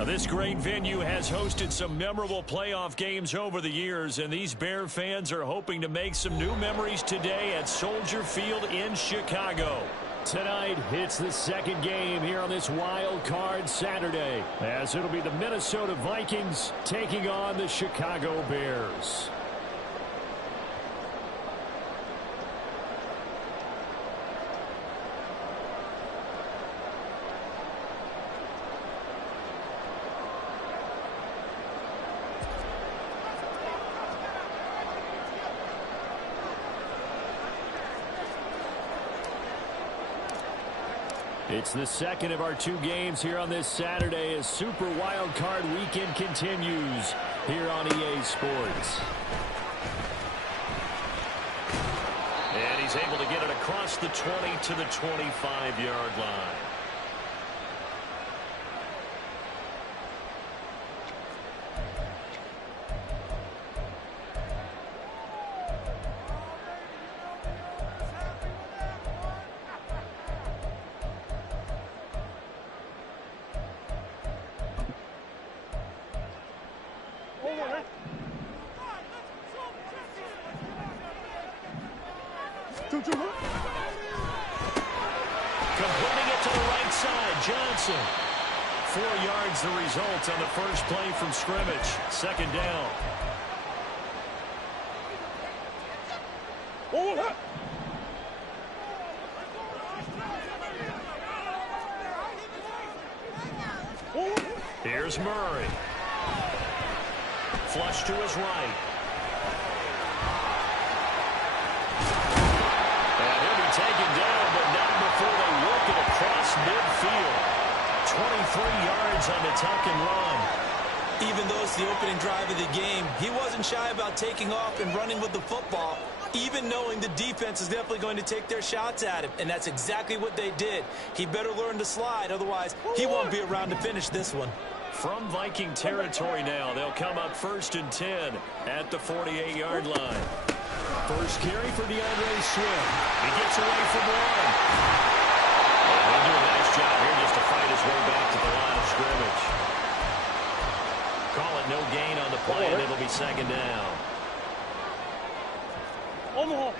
Now, this great venue has hosted some memorable playoff games over the years, and these Bear fans are hoping to make some new memories today at Soldier Field in Chicago. Tonight, it's the second game here on this wild card Saturday, as it'll be the Minnesota Vikings taking on the Chicago Bears. It's the second of our two games here on this Saturday as Super Wild Card Weekend continues here on EA Sports. And he's able to get it across the 20 to the 25-yard line. Completing it to the right side, Johnson. 4 yards the result on the first play from scrimmage. Second down. Here's Murray. Flush to his right. Taken down, but not before they work it across midfield. 23 yards on the tuck and run. Even though it's the opening drive of the game, he wasn't shy about taking off and running with the football, even knowing the defense is definitely going to take their shots at him, and that's exactly what they did. He better learn to slide, otherwise he won't be around to finish this one. From Viking territory now, they'll come up 1st and 10 at the 48-yard line. First carry for DeAndre Swift. He gets away from one. And he'll do a nice job here just to fight his way back to the line of scrimmage. Call it no gain on the play, and it'll be second down. Omaha.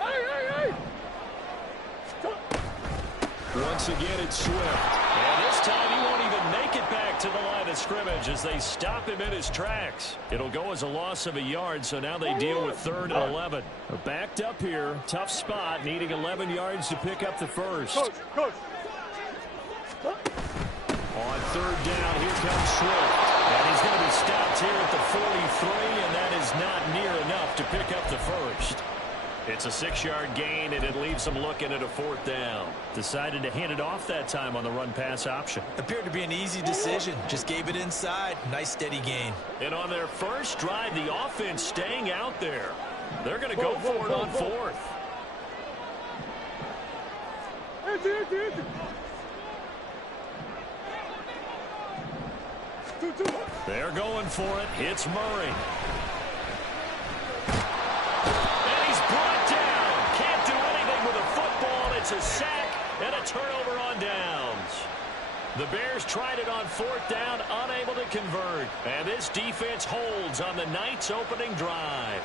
Hey. Once again, it's Swift. And this time he won't even make it back to the line of scrimmage as they stop him in his tracks. It'll go as a loss of a yard, so now they deal with 3rd and 11. They're backed up here. Tough spot, needing 11 yards to pick up the first. Coach. On 3rd down, here comes Swift. And he's going to be stopped here at the 43, and that is not near enough to pick up the first. It's a 6-yard gain, and it leaves them looking at a 4th down. Decided to hand it off that time on the run-pass option. Appeared to be an easy decision. Just gave it inside. Nice, steady gain. And on their first drive, the offense staying out there. They're going to go for it on 4th. They're going for it. It's Murray. It's a sack and a turnover on downs. The Bears tried it on 4th down, unable to convert. And this defense holds on the night's opening drive.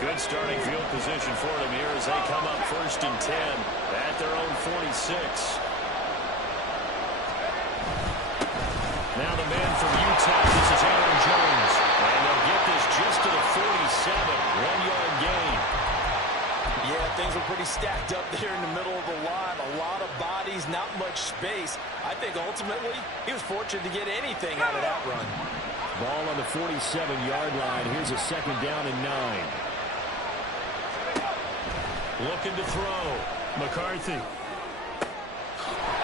Good starting field position for them here as they come up 1st and 10 at their own 46. Now the man from Utah, this is Aaron Jones. And they'll get this just to the 47, 1-yard gain. Yeah, things were pretty stacked up there in the middle of the line. A lot of bodies, not much space. I think ultimately he was fortunate to get anything out of that run. Ball on the 47-yard line. Here's a 2nd down and 9. Looking to throw. McCarthy.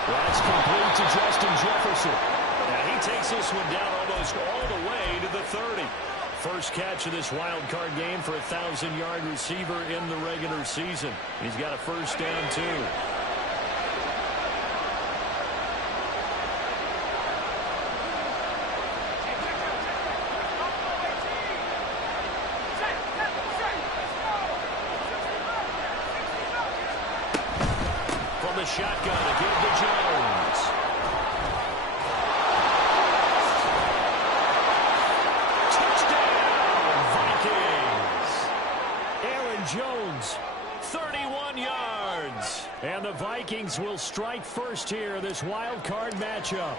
That's complete to Justin Jefferson. And he takes this one down almost all the way to the 30. First catch of this wild card game for a 1,000-yard receiver in the regular season. He's got a first down, too. Vikings will strike first here, this wild card matchup.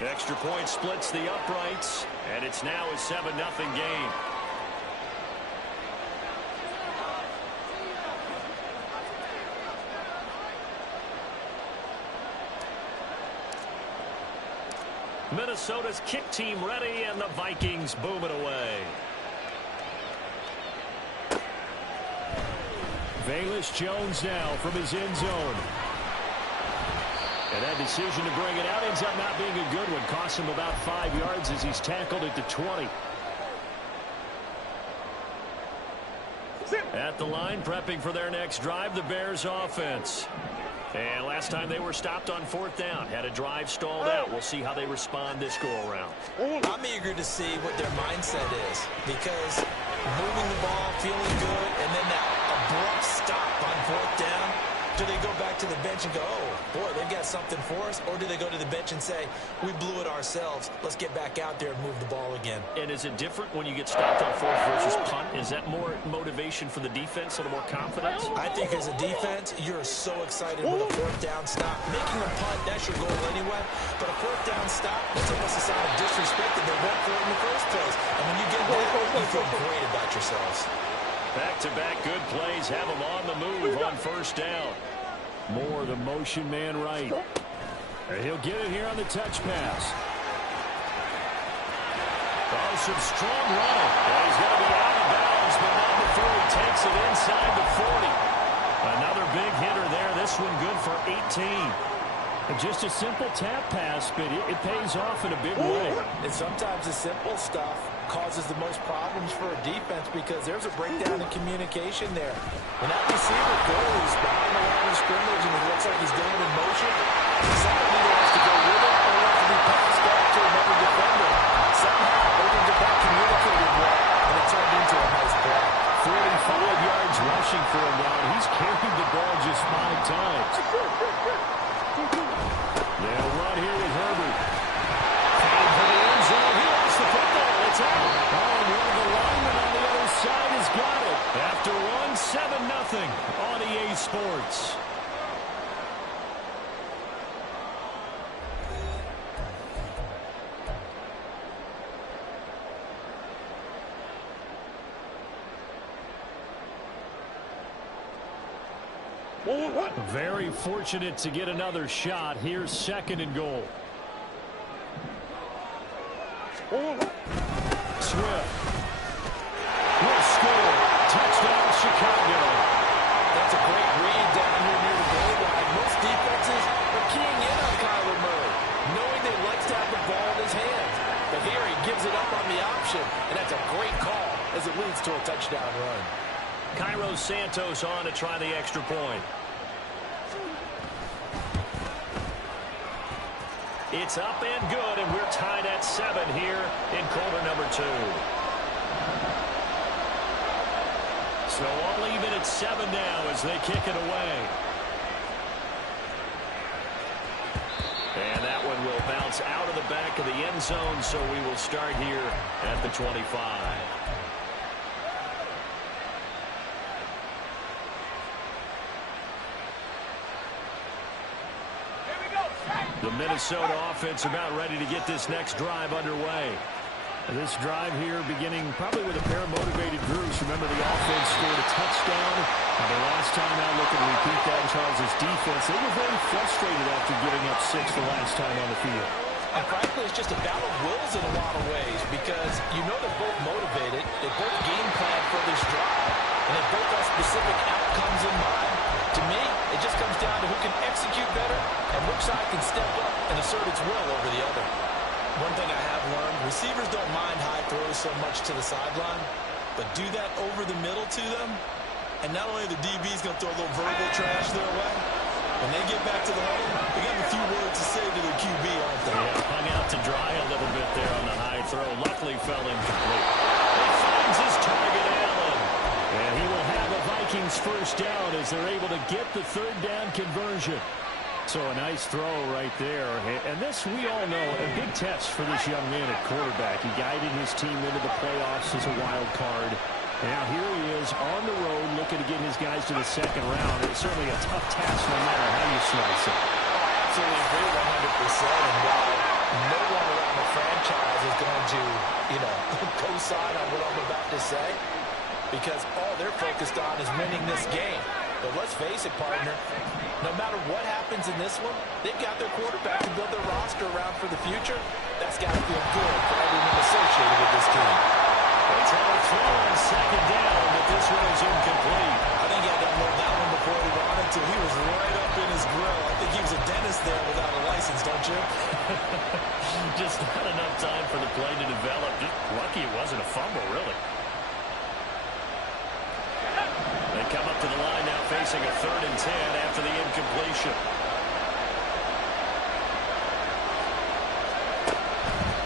Extra point splits the uprights, and it's now a 7-0 game. Minnesota's kick team ready, and the Vikings boom it away. Velus Jones now from his end zone. And that decision to bring it out ends up not being a good one. Costs him about 5 yards as he's tackled at the 20. At the line, prepping for their next drive, the Bears offense. And last time they were stopped on 4th down. Had a drive stalled out. We'll see how they respond this go-around. I'm eager to see what their mindset is, because moving the ball, feeling good, and then that abrupt stop on 4th down. Do they go back to the bench and go, oh, boy, they've got something for us? Or do they go to the bench and say, we blew it ourselves. Let's get back out there and move the ball again. And is it different when you get stopped on 4th versus punt? Is that more motivation for the defense, a little more confidence? I think as a defense, you're so excited with a 4th down stop. Making a punt, that's your goal anyway. But a 4th down stop, that's almost a sign of disrespect that they went for it in the first place. And when you get that, you feel great about yourselves. Back-to-back good plays have them on the move on 1st down. Moore, the motion man right. And he'll get it here on the touch pass. Oh, some strong running. And he's going to be out of bounds, but not before he takes it inside the 40. Another big hitter there. This one good for 18. And just a simple tap pass, but it pays off in a big way. And sometimes the simple stuff causes the most problems for a defense because there's a breakdown in communication there. When that receiver goes behind the line of scrimmage and it looks like he's going in motion, somebody either has to go with it or has to be passed back to another defender. Somehow they didn't get that communicated well, and it turned into a nice play. 45 yards rushing for him now. He's carried the ball just 5 times. They'll run here with Herbert. Fade for the end zone. He lost the football. It's out. Oh, and one of the linemen on the other side has got it. After one, 7-0 on EA Sports. Very fortunate to get another shot. Here's 2nd and goal. Swift will score. Touchdown, Chicago. That's a great read down here near the goal line. Most defenses are keying in on Kyler Murray, knowing they like to have the ball in his hands. But here he gives it up on the option, and that's a great call as it leads to a touchdown run. Cairo Santos on to try the extra point. It's up and good, and we're tied at 7 here in quarter number 2. So all even at 7 now as they kick it away. And that one will bounce out of the back of the end zone, so we will start here at the 25. The Minnesota offense about ready to get this next drive underway. This drive here beginning probably with a pair of motivated groups. Remember, the offense scored a touchdown. The last time out, look at repeat that in Charles' defense. They were very frustrated after giving up 6 the last time on the field. And frankly, it's just a battle of wills in a lot of ways because you know they're both motivated. They both game plan for this drive, and they both have specific outcomes in mind. To me, it just comes down to who can execute better and which side can step up and assert its will over the other. One thing I have learned, receivers don't mind high throws so much to the sideline, but do that over the middle to them, and not only the DB's going to throw a little verbal trash their way, when they get back to the hole, they got a few words to say to their QB, aren't they? Yeah, hung out to dry a little bit there on the high throw. Luckily fell incomplete. He finds his target, Allen. And he will have a Vikings first down as they're able to get the 3rd down conversion. So a nice throw right there. And this, we all know, a big test for this young man at quarterback. He guided his team into the playoffs as a wild card. Now here he is on the road looking to get his guys to the second round. It's certainly a tough task no matter how you slice it. I absolutely agree 100%. And while no one around the franchise is going to, co-sign on what I'm about to say, because all they're focused on is winning this game. But let's face it, partner, no matter what happens in this one, they've got their quarterback to build their roster around for the future. That's got to feel good for everyone associated with this team. They try to throw on second down, but this one is incomplete. I think he had to unload that one before he ran until he was right up in his grill. I think he was a dentist there without a license, don't you? Just not enough time for the play to develop. Just lucky it wasn't a fumble, really. They come up to the line now facing a 3rd and 10 after the incompletion.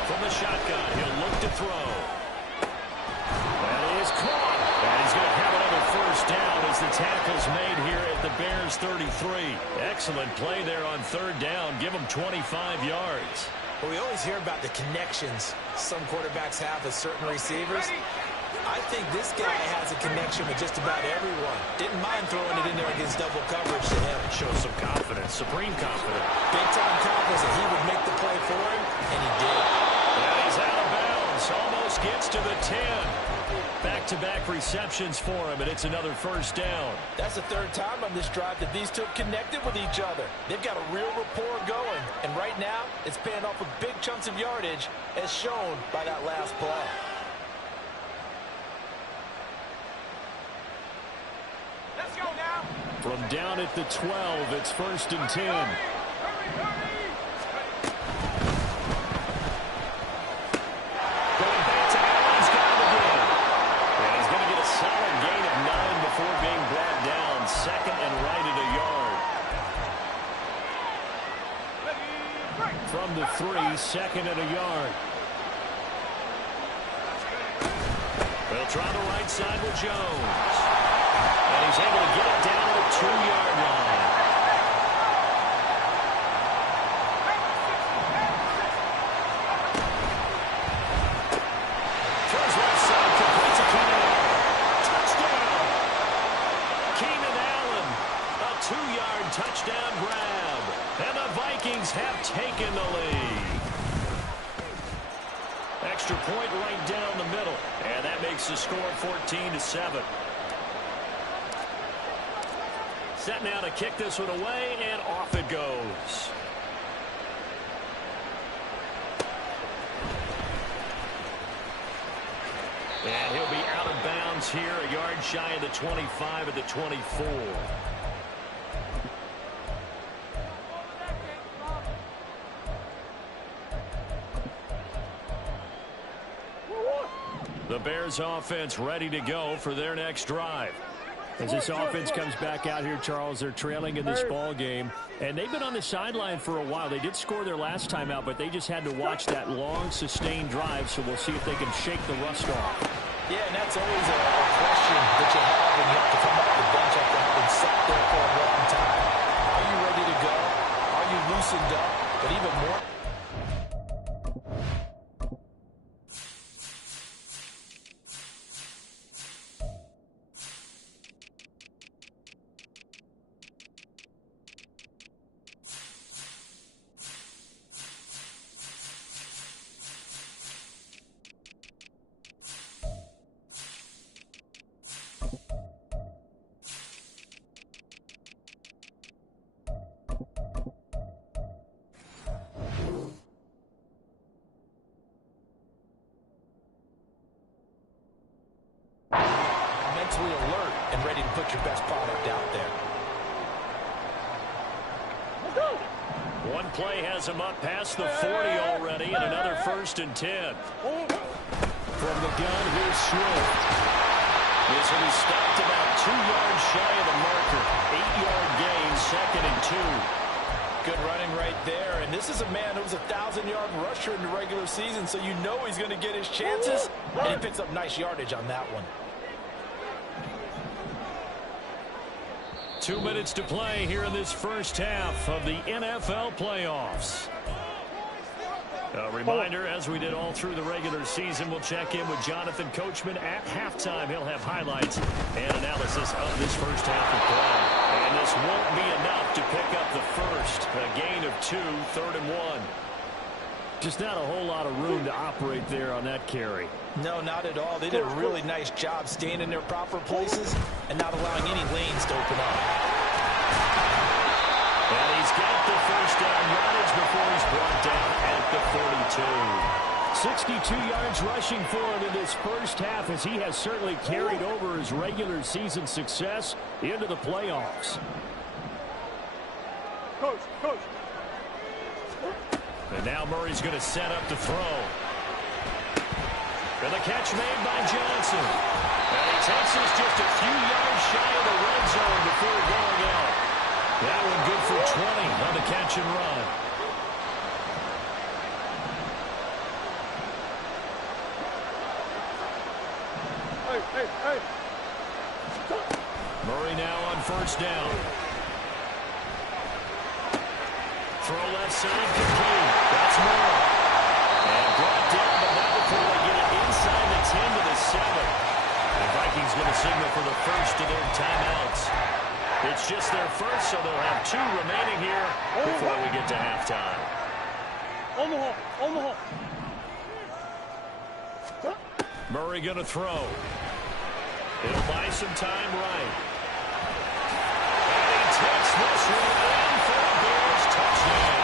From the shotgun, he'll look to throw. That is caught. And he's going to have another first down as the tackle's made here at the Bears 33. Excellent play there on 3rd down. Give him 25 yards. Well, we always hear about the connections some quarterbacks have with certain receivers. I think this guy has a connection with just about everyone. Didn't mind throwing it in there against double coverage to him. Shows some confidence, supreme confidence. Big-time confidence that he would make the play for him, and he did. And he's out of bounds. Almost gets to the 10. Back-to-back receptions for him, and it's another first down. That's the 3rd time on this drive that these two have connected with each other. They've got a real rapport going, and right now it's paying off with big chunks of yardage, as shown by that last play. Let's go now. From down at the 12, it's 1st and 10. From the 3, 2nd and a yard. They'll try the right side with Jones. And he's able to get it down to the 2-yard line. Throws left side, completes to Keenan Allen. Touchdown! Keenan Allen, a 2-yard touchdown grab. And the Vikings have taken the lead. Extra point right down the middle. And that makes the score 14-7. Set now to kick this one away, and off it goes. And he'll be out of bounds here, a yard shy of the 25 at the 24. The Bears offense ready to go for their next drive. As this offense comes back out here, Charles, they're trailing in this ball game, and they've been on the sideline for a while. They did score their last time out, but they just had to watch that long, sustained drive, so we'll see if they can shake the rust off. Yeah, and that's always a question that you have when you have to come off the bench after having sat there for a long time. Are you ready to go? Are you loosened up? But even more... mentally alert and ready to put your best product out there. One play has him up past the 40 already, and another 1st and 10. From the gun, here's Swift. This one is stopped about 2 yards shy of the marker. 8-yard gain, 2nd and 2. Good running right there, and this is a man who was a 1,000-yard rusher in the regular season, so you know he's going to get his chances, and he picks up nice yardage on that one. 2 minutes to play here in this first half of the NFL playoffs. A reminder, as we did all through the regular season, we'll check in with Jonathan Coachman at halftime. He'll have highlights and analysis of this first half of play. And this won't be enough to pick up the first. A gain of 2, 3rd and 1. Just not a whole lot of room to operate there on that carry. No, not at all. They did a really nice job staying in their proper places and not allowing any lanes to open up. And he's got the first down yardage before he's brought down at the 42. 62 yards rushing for him in this first half, as he has certainly carried over his regular season success into the playoffs. Coach. And now Murray's going to set up to throw. And the catch made by Johnson. And he takes us just a few yards shy of the red zone before going out. That one good for 20 on the catch and run. Hey. Murray now on first down. Throw left side, complete. That's Murray. And brought down, but not before they get it inside the 10 to the 7. The Vikings going to signal for the first of their timeouts. It's just their first, so they'll have 2 remaining here before we get to halftime. Omaha. Murray going to throw. It'll buy some time right. And he takes this one in for a Bears touchdown.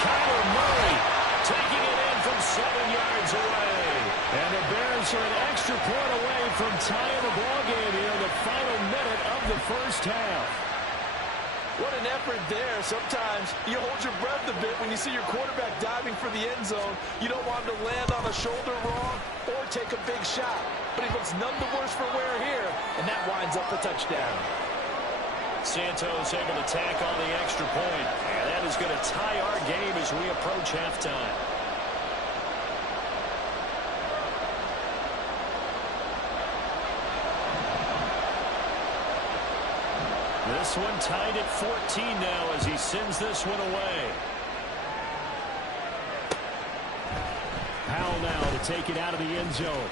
Kyler Murray taking it in from 7 yards away. And the Bears are an extra point away from tying the ballgame here in the final minute of the first half. What an effort there. Sometimes you hold your breath a bit when you see your quarterback diving for the end zone. You don't want him to land on a shoulder wrong or take a big shot. But he looks none the worse for wear here, and that winds up the touchdown. Santos able to tack on the extra point. And that is going to tie our game as we approach halftime. This one tied at 14 now as he sends this one away. Powell now to take it out of the end zone.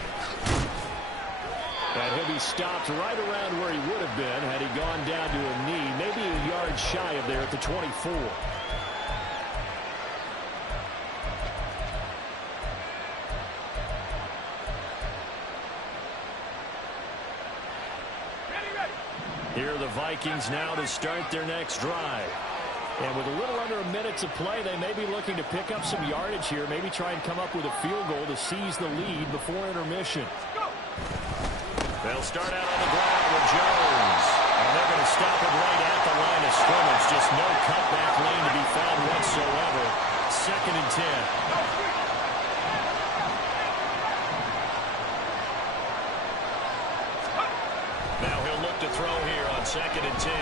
And he'll be stopped right around where he would have been had he gone down to a knee, maybe a yard shy of there at the 24. Here are the Vikings now to start their next drive. And with a little under a minute to play, they may be looking to pick up some yardage here, maybe try and come up with a field goal to seize the lead before intermission. They'll start out on the ground with Jones. And they're going to stop it right at the line of scrimmage. Just no cutback lane to be found whatsoever. 2nd and 10. Now he'll look to throw here on 2nd and 10.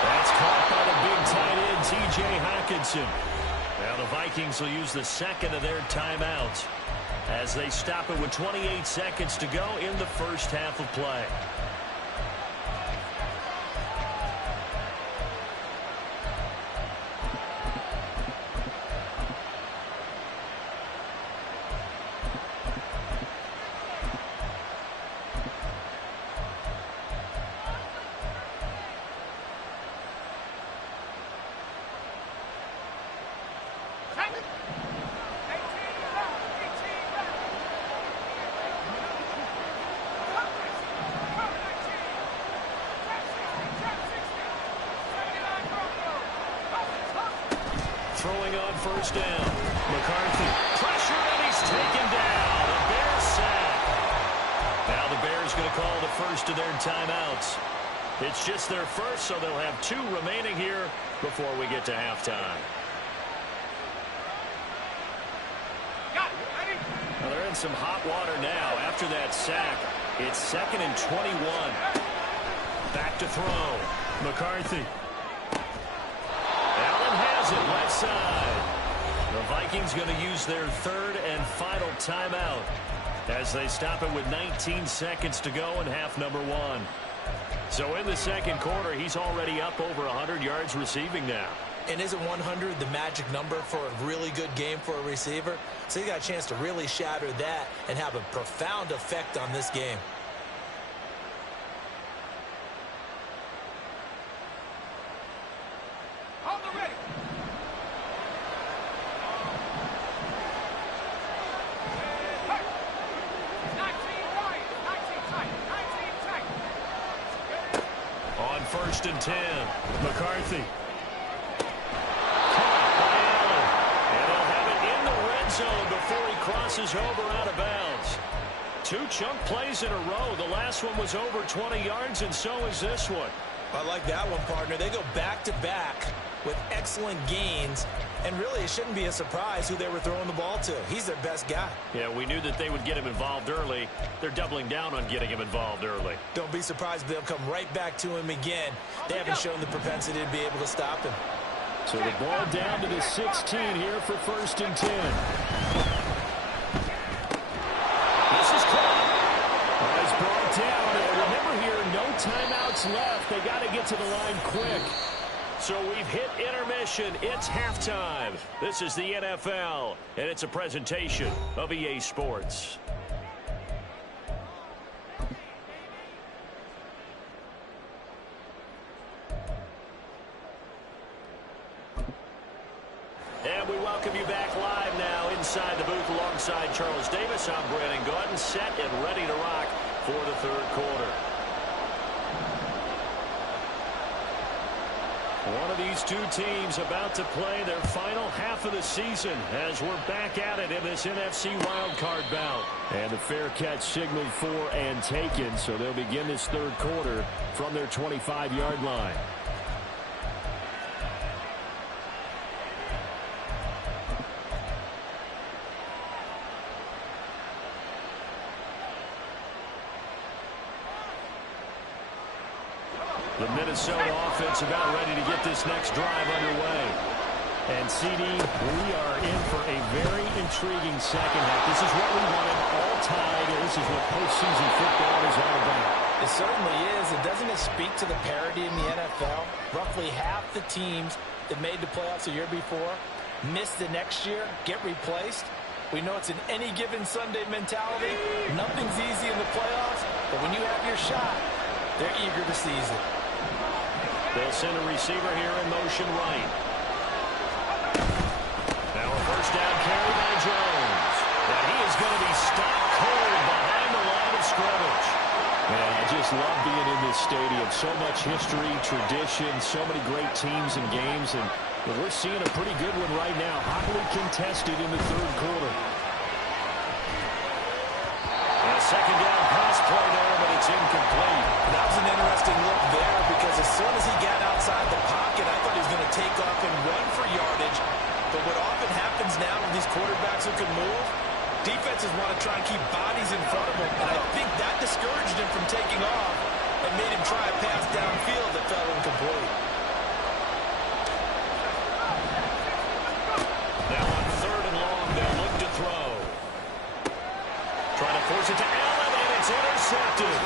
That's caught by the big tight end, T.J. Hockenson. Now the Vikings will use the second of their timeouts as they stop it with 28 seconds to go in the first half of play. Throwing on first down. McCarthy pressure, and he's taken down. A Bears sack. Now the Bears going to call the first of their timeouts. It's just their first, so they'll have 2 remaining here before we get to halftime. Well, they're in some hot water now after that sack. It's 2nd and 21. Back to throw. McCarthy. Has it left side. The Vikings going to use their 3rd and final timeout as they stop it with 19 seconds to go in half number 1. So in the second quarter, he's already up over 100 yards receiving now. And isn't 100 the magic number for a really good game for a receiver? So he got a chance to really shatter that and have a profound effect on this game. On 1st and 10, McCarthy. And he'll have it in the red zone before he crosses over out of bounds. 2 chunk plays in a row. The last one was over 20 yards, and so is this one. I like that one, partner. They go back-to-back with excellent gains, and really it shouldn't be a surprise who they were throwing the ball to. He's their best guy. Yeah, we knew that they would get him involved early. They're doubling down on getting him involved early. Don't be surprised if they'll come right back to him again. They haven't shown the propensity to be able to stop him. So the ball down to the 16 here for 1st and 10. This is caught. It's brought down. And remember here, no timeouts left. They got to get to the line quick. So we've hit intermission. It's halftime. This is the NFL, and it's a presentation of EA Sports. And we welcome you back live now inside the booth alongside Charles Davis. I'm Brandon Gaudin, set and ready to rock for the 3rd quarter. One of these 2 teams about to play their final half of the season as we're back at it in this NFC wildcard bout. And the fair catch signaled for and taken, so they'll begin this 3rd quarter from their 25-yard line. The Minnesota offense about ready to get this next drive underway. And, CD, we are in for a very intriguing second half. This is what we wanted, all tied, and this is what postseason football is all about. It certainly is. And doesn't it speak to the parity in the NFL? Roughly half the teams that made the playoffs the year before miss the next year, get replaced. We know it's an any given Sunday mentality. Nothing's easy in the playoffs, but when you have your shot, they're eager to seize it. They'll send a receiver here in motion right. Now a 1st down carry by Jones. And he is going to be stopped cold behind the line of scrimmage. Man, I just love being in this stadium. So much history, tradition, so many great teams and games. And we're seeing a pretty good one right now. Hotly contested in the 3rd quarter. And a 2nd down pass play there, but it's incomplete. That was an interesting look there because as soon as he got outside the pocket, I thought he was going to take off and run for yardage. But what often happens now with these quarterbacks who can move, defenses want to try and keep bodies in front of him. And I think that discouraged him from taking off and made him try a pass downfield that fell incomplete. Now on 3rd and long, they'll look to throw. Trying to force it to Allen, and it's intercepted.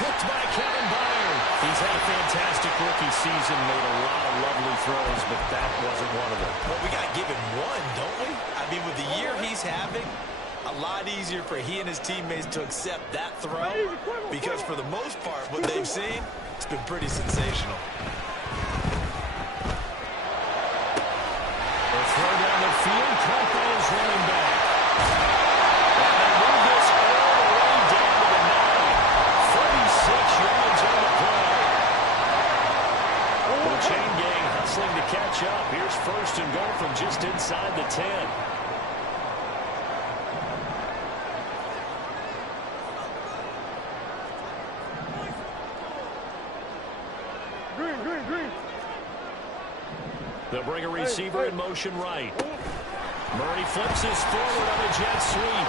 Picked by Kevin Byard. He's had a fantastic rookie season, made a lot of lovely throws, but that wasn't one of them. Well, we got to give him one, don't we? I mean, with the year he's having, a lot easier for he and his teammates to accept that throw because for the most part, what they've seen, it's been pretty sensational. They'll throw down the field, caught by his running back. To catch up. Here's 1st and goal from just inside the 10. Green. They'll bring a receiver in motion right. Murray flips this forward on a jet sweep.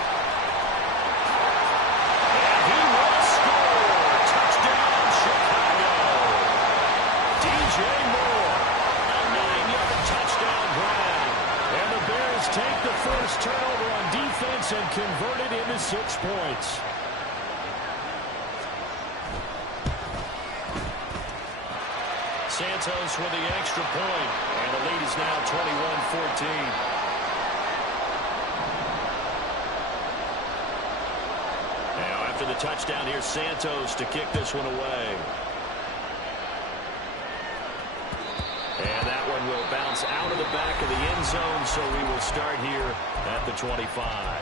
And he will score. Touchdown, Chicago. DJ Moore. A 9-yard touchdown grab. And the Bears take the first turnover on defense and convert it into 6 points. Santos with the extra point, and the lead is now 21-14. After the touchdown, here's Santos to kick this one away. And that one will bounce out of the back of the end zone, so we will start here at the 25.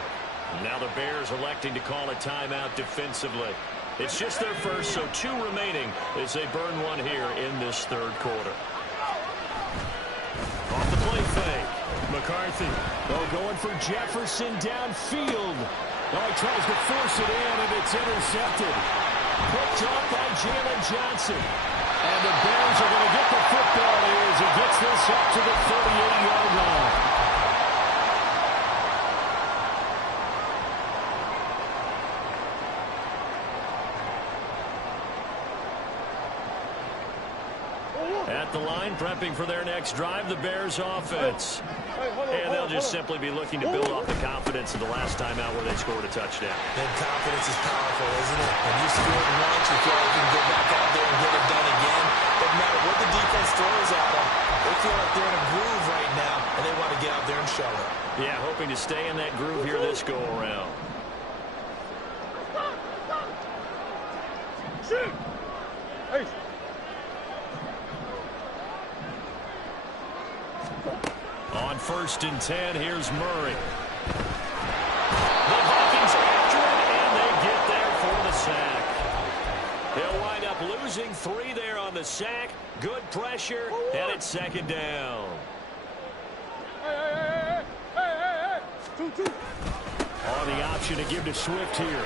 Now the Bears electing to call a timeout defensively. It's just their first, so 2 remaining as they burn one here in this third quarter. Off the play fake. McCarthy, going for Jefferson downfield. Now he tries to force it in, and it's intercepted. Picked up by Jalen Johnson. And the Bears are going to get the football here as he gets this up to the 38-yard line. At the line, prepping for their next drive, the Bears offense. And they'll just simply be looking to build off the confidence of the last time out where they scored a touchdown. That confidence is powerful, isn't it? When you score once, you feel like you can go back out there and get it done again. Doesn't matter what the defense throws at them. They feel like they're in a groove right now, and they want to get out there and show it. Yeah, hoping to stay in that groove here this go-around. Hey. On 1st and 10, here's Murray. The Vikings after it, and they get there for the sack. They'll wind up losing 3 there on the sack. Good pressure, and it's 2nd down. Hey. 2-2. On the option to give to Swift here.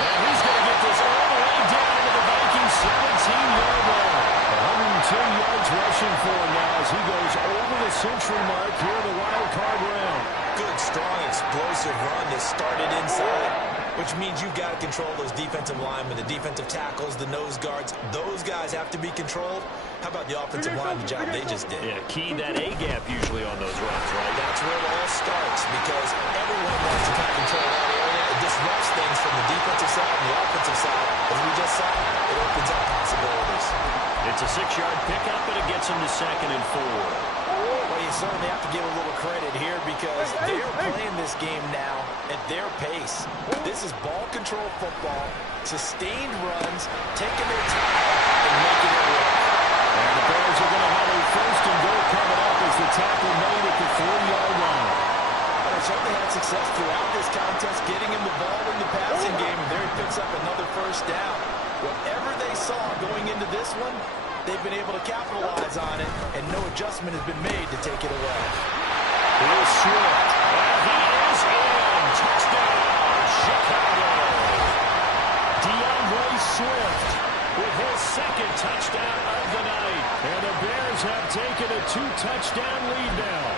And he's going to get this all the way down to the Vikings 17-yard line. 110 yards rushing for him now as he goes over the century mark here in the wild card round. Good, strong, explosive run that started inside, which means you've got to control those defensive linemen, the defensive tackles, the nose guards. Those guys have to be controlled. How about the offensive line, the job they just did? Yeah, key that A-gap usually on those runs, right? That's where it all starts because everyone wants to kind of control that area. It disrupts things from the defensive side and the offensive side. As we just saw, it opens up possibilities. It's a 6-yard pickup, and it gets them to 2nd and 4. Well, you certainly have to give a little credit here because they're playing this game now at their pace. This is ball control football, sustained runs, taking their time and making it work. And the Bears are going to have a 1st and goal coming up as the tackle made at the 40-yard line. They certainly had success throughout this contest, getting him the ball in the passing game, and there he picks up another 1st down. Whatever they saw going into this one, they've been able to capitalize on it, and no adjustment has been made to take it away. Here's Swift. And he is in. Touchdown, Chicago. DeAndre Swift with his 2nd touchdown of the night. And the Bears have taken a 2-touchdown lead now.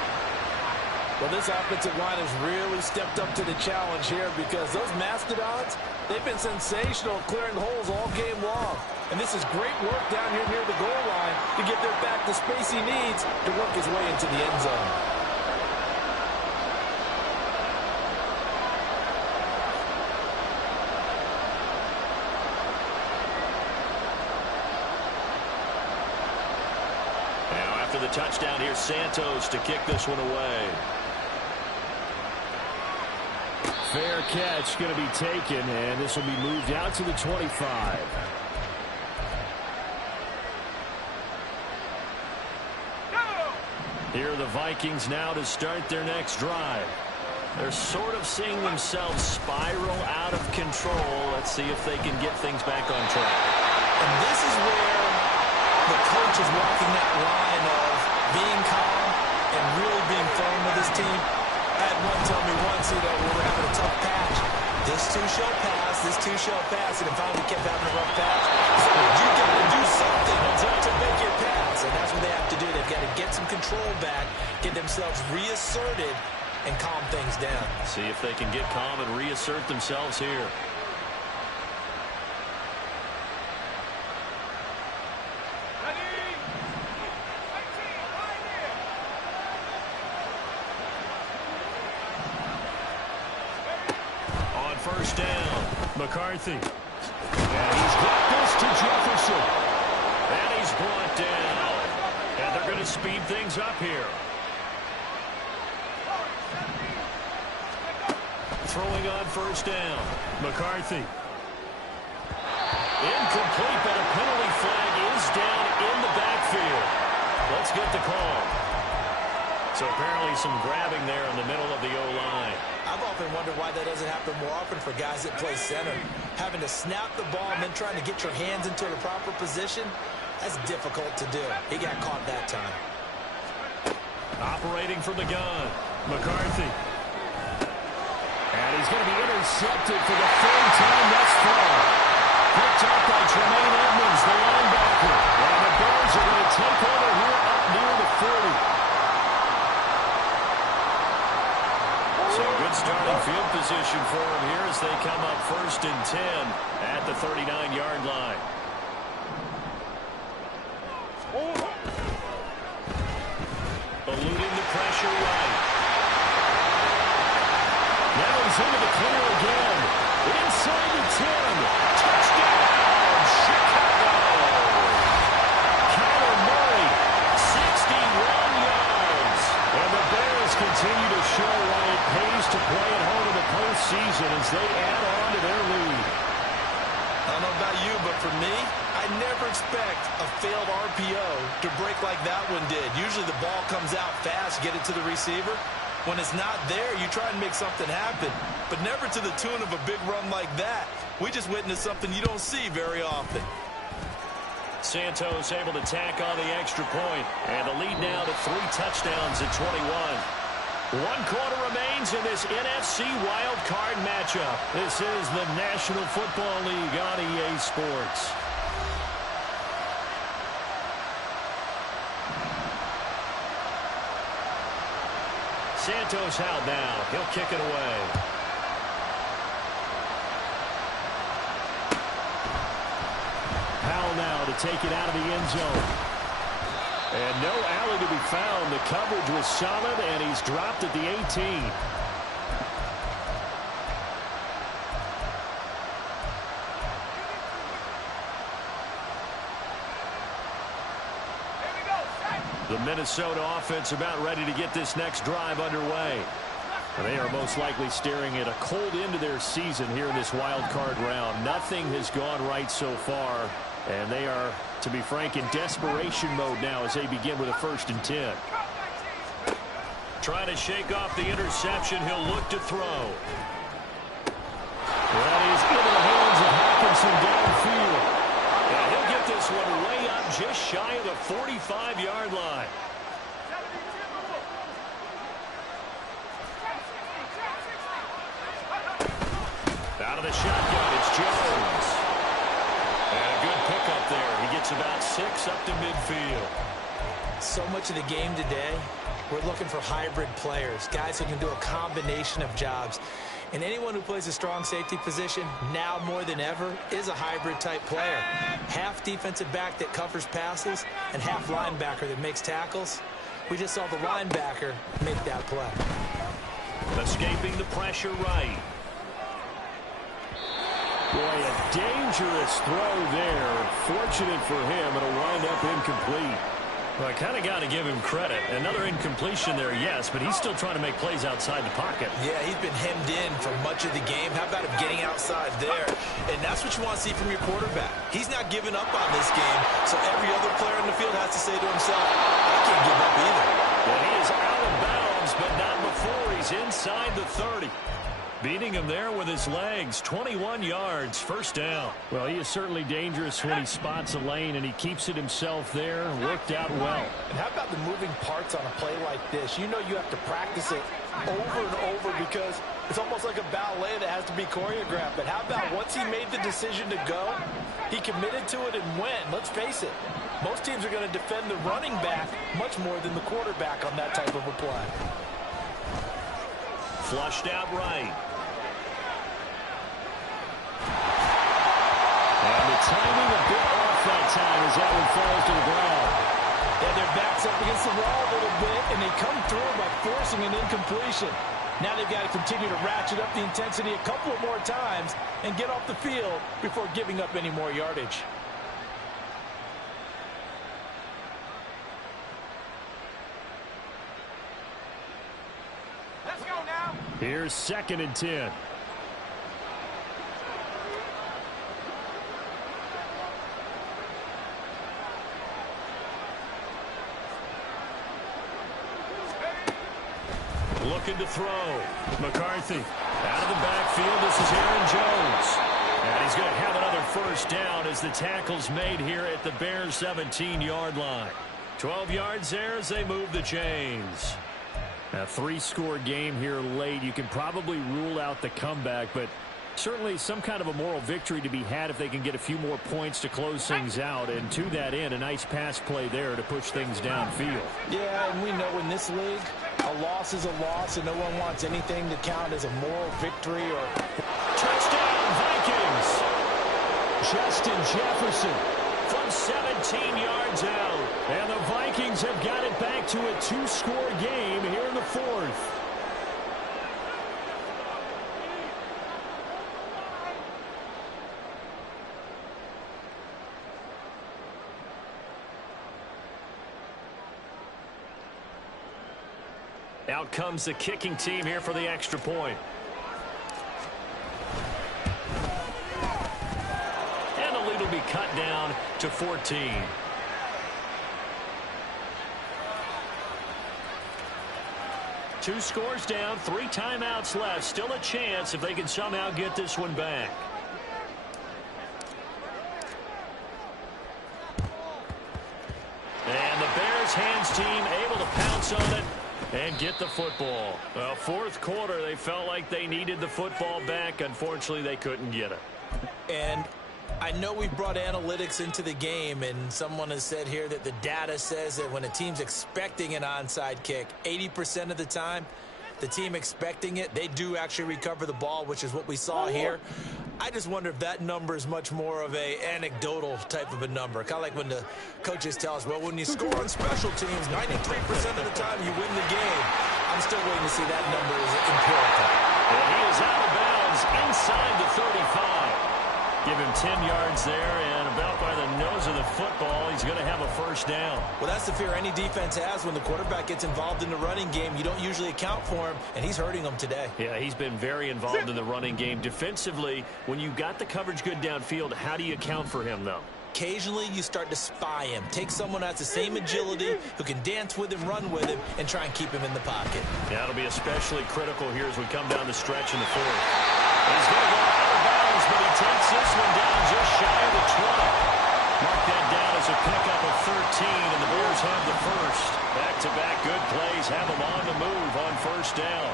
Well, this offensive line has really stepped up to the challenge here because those Mastodons, they've been sensational clearing holes all game long. And this is great work down here near the goal line to get their back the space he needs to work his way into the end zone. Now after the touchdown, here's Santos to kick this one away. Fair catch going to be taken, and this will be moved out to the 25. Here are the Vikings now to start their next drive. They're sort of seeing themselves spiral out of control. Let's see if they can get things back on track. And this is where the coach is walking that line of being calm and really being firm with his team. I had one tell me once, we were having a tough patch. This too shall pass, this too shall pass, and it finally kept having a rough patch. So you got to do something to make it pass, and that's what they have to do. They've got to get some control back, get themselves reasserted, and calm things down. See if they can get calm and reassert themselves here. On 1st down, McCarthy. And he's got this to Jefferson. And he's brought down. And they're going to speed things up here. Throwing on first down. McCarthy. Incomplete, but a penalty flag is down in the backfield. Let's get the call. So apparently some grabbing there in the middle of the O-line. I've often wondered why that doesn't happen more often for guys that play center. Having to snap the ball and then trying to get your hands into the proper position, that's difficult to do. He got caught that time. Operating from the gun, McCarthy. And he's going to be intercepted for the third time thus far. Picked up by Tremaine Edmonds, the linebacker. And the Bears are going to take over here up near the 40. So good starting field position for him here as they come up 1st and 10 at the 39-yard line. Eluding the pressure right. Now he's into the clear again. Inside the 10. Touchdown, Chicago. Kyler Murray, 61 yards. And the Bears continue to show why it pays to play at home in the postseason as they add on to their lead. I don't know about you, but for me, I never expect a failed RPO to break like that one did. Usually the ball comes out fast, get it to the receiver. When it's not there, you try and make something happen, but never to the tune of a big run like that. We just witnessed something you don't see very often. Santos able to tack on the extra point, and the lead now to 3 touchdowns at 21. 1 quarter remains in this NFC wild card matchup. This is the National Football League on EA Sports. Santos out now. He'll kick it away. Powell now to take it out of the end zone. And no alley to be found. The coverage was solid, and he's dropped at the 18. The Minnesota offense about ready to get this next drive underway. They are most likely staring at a cold end to their season here in this wild card round. Nothing has gone right so far, and they are, to be frank, in desperation mode now as they begin with a 1st and 10. Trying to shake off the interception. He'll look to throw. That is into the hands of Hawkinson downfield. And he'll get this one way up just shy of the 45-yard line. Out of the shotgun, it's Jones. And a good pickup there. He gets about 6 up to midfield. So much of the game today, we're looking for hybrid players, guys who can do a combination of jobs. And anyone who plays a strong safety position, now more than ever, is a hybrid-type player. Half defensive back that covers passes and half linebacker that makes tackles. We just saw the linebacker make that play. Escaping the pressure right. Boy, a dangerous throw there. Fortunate for him, it'll wind up incomplete. Well, I kind of got to give him credit. Another incompletion there, yes, but he's still trying to make plays outside the pocket. Yeah, he's been hemmed in for much of the game. How about him getting outside there? And that's what you want to see from your quarterback. He's not giving up on this game, so every other player in the field has to say to himself, I can't give up either. Well, he is out of bounds, but not before he's inside the 30. Beating him there with his legs. 21 yards, 1st down. Well, he is certainly dangerous when he spots a lane, and he keeps it himself there. Worked out well. And how about the moving parts on a play like this? You know you have to practice it over and over because it's almost like a ballet that has to be choreographed. But how about once he made the decision to go, he committed to it and went. Let's face it, most teams are going to defend the running back much more than the quarterback on that type of a play. Flushed out right. And the timing a bit off that time as that one falls to the ground. And their backs up against the wall a little bit, and they come through by forcing an incompletion. Now they've got to continue to ratchet up the intensity a couple more times and get off the field before giving up any more yardage. Let's go now. Here's 2nd and 10. Looking to throw. McCarthy out of the backfield. This is Aaron Jones. And he's going to have another first down as the tackle's made here at the Bears' 17-yard line. 12 yards there as they move the chains. A 3-score game here late. You can probably rule out the comeback, but certainly some kind of a moral victory to be had if they can get a few more points to close things out. And to that end, a nice pass play there to push things downfield. Yeah, and we know in this league, a loss is a loss, and no one wants anything to count as a moral victory or... Touchdown, Vikings! Justin Jefferson from 17 yards out. And the Vikings have got it back to a 2-score game here in the 4th. Out comes the kicking team here for the extra point. And the lead will be cut down to 14. Two scores down, 3 timeouts left. Still a chance if they can somehow get this one back. And the Bears hands team able to pounce on it and get the football. Well, 4th quarter, they felt like they needed the football back. Unfortunately, they couldn't get it. And I know we've brought analytics into the game, and someone has said here that the data says that when a team's expecting an onside kick, 80% of the time, the team expecting it, they do actually recover the ball, which is what we saw here. I just wonder if that number is much more of a anecdotal type of a number. Kind of like when the coaches tell us, well, when you score on special teams, 93% of the time you win the game. I'm still waiting to see that number is empirical. And he is out of bounds inside the 35. Give him 10 yards there, and about by the nose of the football, he's going to have a first down. Well, that's the fear any defense has when the quarterback gets involved in the running game. You don't usually account for him, and he's hurting them today. Yeah, he's been very involved in the running game. Defensively, when you got the coverage good downfield, how do you account for him, though? Occasionally, you start to spy him. Take someone who has the same agility, who can dance with him, run with him, and try and keep him in the pocket. Yeah, it'll be especially critical here as we come down the stretch in the 4th. He's going to go out of bounds, but he takes this one down just shy of the 20. Mark that down as a pickup of 13, and the Bears have the first. Back-to-back good plays have them on the move on first down.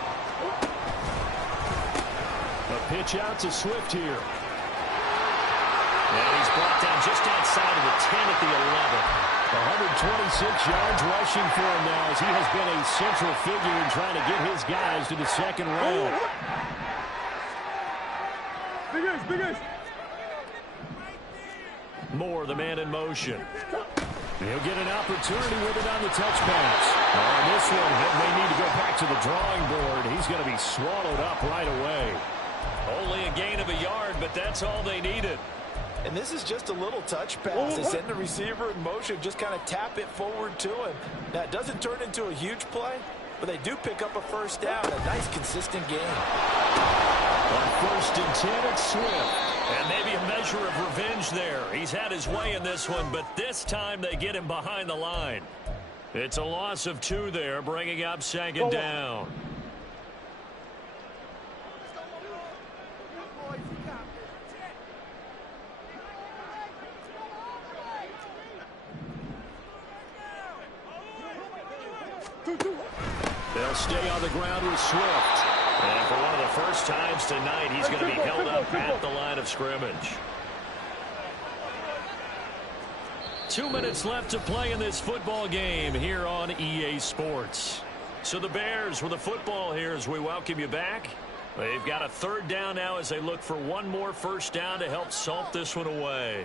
A pitch out to Swift here. And he's brought down just outside of the 10 at the 11. 126 yards rushing for him now as he has been a central figure in trying to get his guys to the 2nd round. Big ace. Moore, the man in motion. He'll get an opportunity with it on the touch pass. On this one, he may need to go back to the drawing board. He's going to be swallowed up right away. Only a gain of a yard, but that's all they needed. And this is just a little touch pass. They send the receiver in motion, just kind of tap it forward to him. Now, it doesn't turn into a huge play, but they do pick up a first down. A nice, consistent game. On 1st and 10, it's Swift. And maybe a measure of revenge there. He's had his way in this one, but this time they get him behind the line. It's a loss of 2 there, bringing up 2nd down. They'll stay on the ground with Swift. And for one of the first times tonight, he's going to be held up at the line of scrimmage. 2 minutes left to play in this football game here on EA Sports. So the Bears with the football here as we welcome you back. They've got a 3rd down now as they look for one more first down to help salt this one away.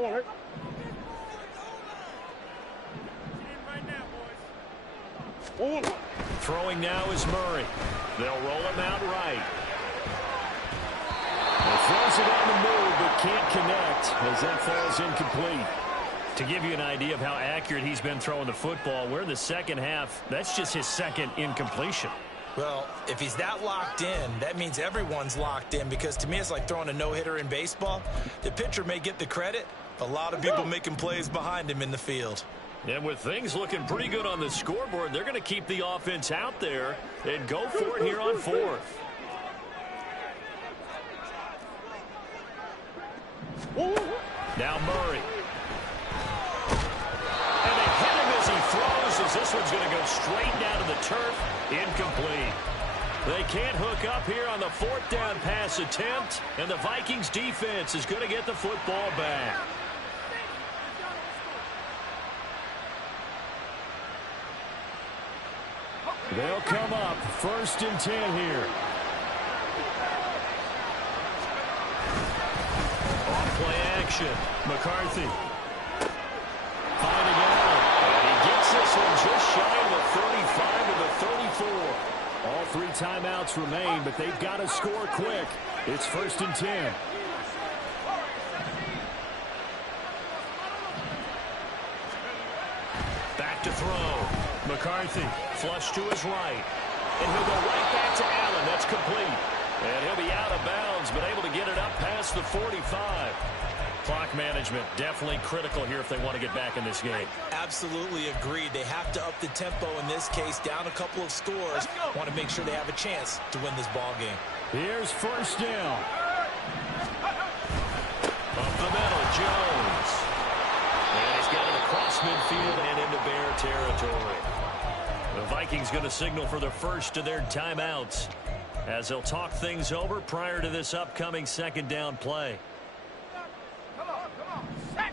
forward. Throwing now is Murray. They'll roll him out right. He throws it on the move, but can't connect as that falls incomplete. To give you an idea of how accurate he's been throwing the football, we're in the second half. That's just his second incompletion. Well, if he's that locked in, that means everyone's locked in, because to me it's like throwing a no-hitter in baseball. The pitcher may get the credit. A lot of people making plays behind him in the field. And with things looking pretty good on the scoreboard, they're going to keep the offense out there and go for it here on fourth. Now Murray. And they hit him as he throws, as this one's going to go straight down to the turf. Incomplete. They can't hook up here on the fourth down pass attempt, and the Vikings defense is going to get the football back. They'll come up 1st and 10 here. Off-play action. McCarthy. Finding Allen. And he gets this one just shy of the 35 to the 34. All 3 timeouts remain, but they've got to score quick. It's 1st and 10. Back to throw. McCarthy, flush to his right. And he'll go right back to Allen. That's complete. And he'll be out of bounds, but able to get it up past the 45. Clock management definitely critical here if they want to get back in this game. Absolutely agreed. They have to up the tempo in this case, down a couple of scores. Want to make sure they have a chance to win this ball game. Here's 1st down. Up the middle, Jones. And he's got it across midfield and into Bear territory. The Vikings going to signal for the first of their timeouts as they'll talk things over prior to this upcoming 2nd down play. Come on, set.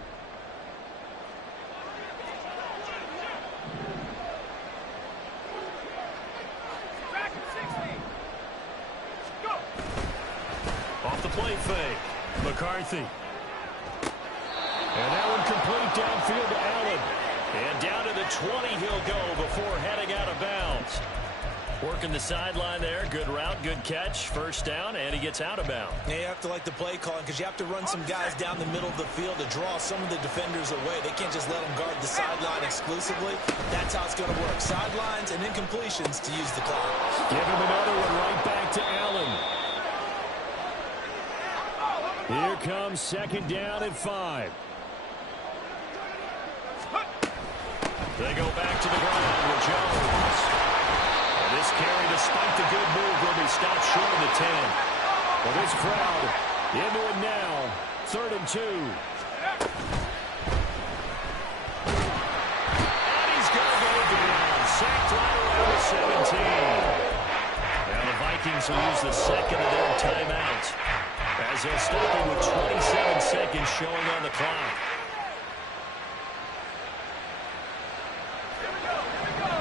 Back at 60. Go. Off the play fake. McCarthy. And that one complete downfield to Allen. And down to the 20 he'll go before heading out of bounds. Working the sideline there. Good route, good catch. 1st down, and he gets out of bounds. Yeah, you have to like the play calling, because you have to run some guys down the middle of the field to draw some of the defenders away. They can't just let them guard the sideline exclusively. That's how it's going to work. Sidelines and incompletions to use the clock. Give him another one right back to Allen. Here comes 2nd down and 5. They go back to the ground with Jones. And this carry, despite the good move, will be stopped short of the 10. Well, this crowd into it now. 3rd and 2. And he's going to go down. Sacked right around the 17. Now the Vikings will use the 2nd of their timeouts as they'll stop him with 27 seconds showing on the clock.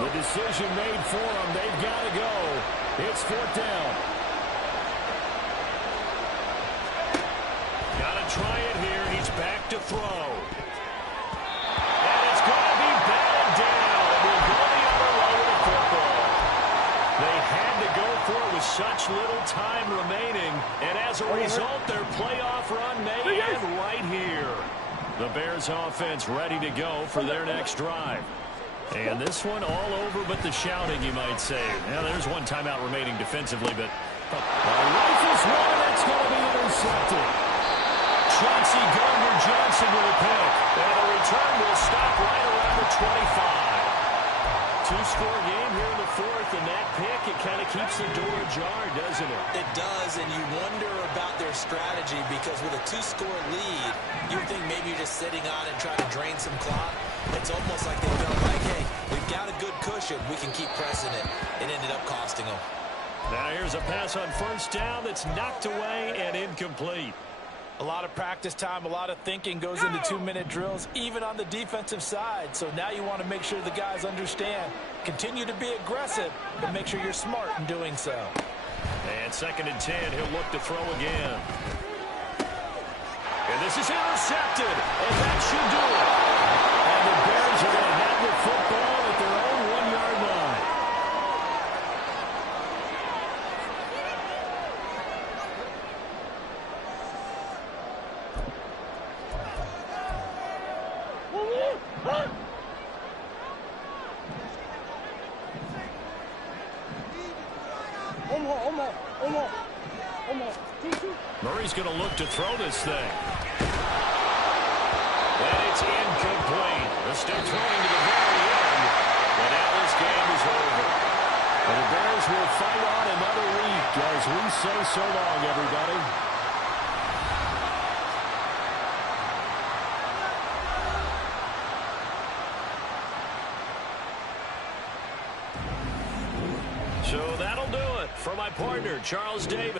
The decision made for them. They've got to go. It's 4th down. Got to try it here. He's back to throw. And it's going to be batted down. And we'll go the other way with the football. They had to go for it with such little time remaining. And as a result, their playoff run may end right here. The Bears offense ready to go for their next drive. And this one all over but the shouting, you might say. Now, there's one timeout remaining defensively, but rifles one, and that's going to be intercepted. Chauncey Gardner-Johnson with a pick. And the return will stop right around the 25. Two-score game here in the 4th, and that pick, it kind of keeps the door ajar, doesn't it? It does, and you wonder about their strategy, because with a 2-score lead, you think maybe you're just sitting on it trying to drain some clock. It's almost like they felt like, hey, we've got a good cushion. We can keep pressing it. It ended up costing them. Now here's a pass on 1st down that's knocked away and incomplete. A lot of practice time, a lot of thinking goes into 2-minute drills, even on the defensive side. So now you want to make sure the guys understand. Continue to be aggressive, but make sure you're smart in doing so. And 2nd and 10, he'll look to throw again. And this This is intercepted, and that should do it. And the Bears are going to have the football at their own 1-yard line. Murray's going to look to throw this thing. And it's incomplete. The stick throwing to the very end. And now this game is over. And the Bears will fight on another week as we say so long, everybody. So that'll do it for my partner, Charles Davis.